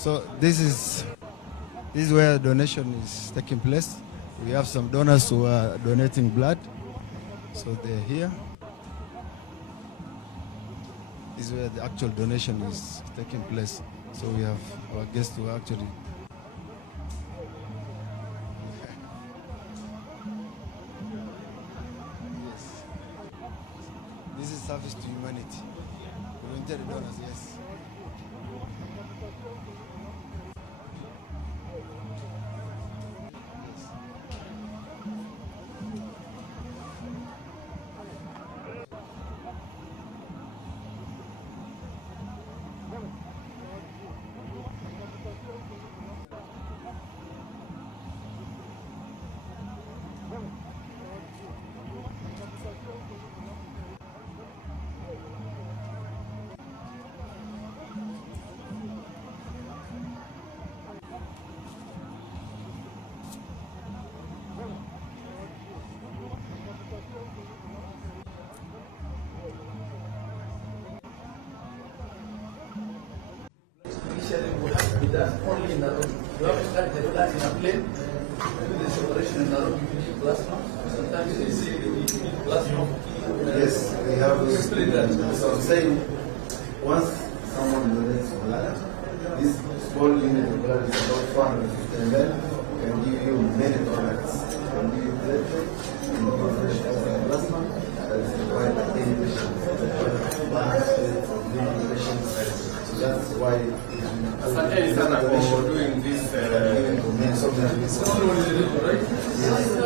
So this is where donation is taking place. We have some donors who are donating blood, so they're here. This is where the actual donation is taking place. So we have our guests who actually. Yes. This is service to humanity. Voluntary donors, yes. We have to be done only in Nairobi. You have to cut the blood in a plane, do the separation in Nairobi, you need plasma. Sometimes they say they need plasma. Yes, we have to explain that. So I'm saying, once someone donates blood, this small unit of blood is about 450 ml, can give you many products. Can give you platelet, can give you fresh plasma, that is required by any patient. So that's why Asante sana for doing this. so that we Someone will do it, right? yes.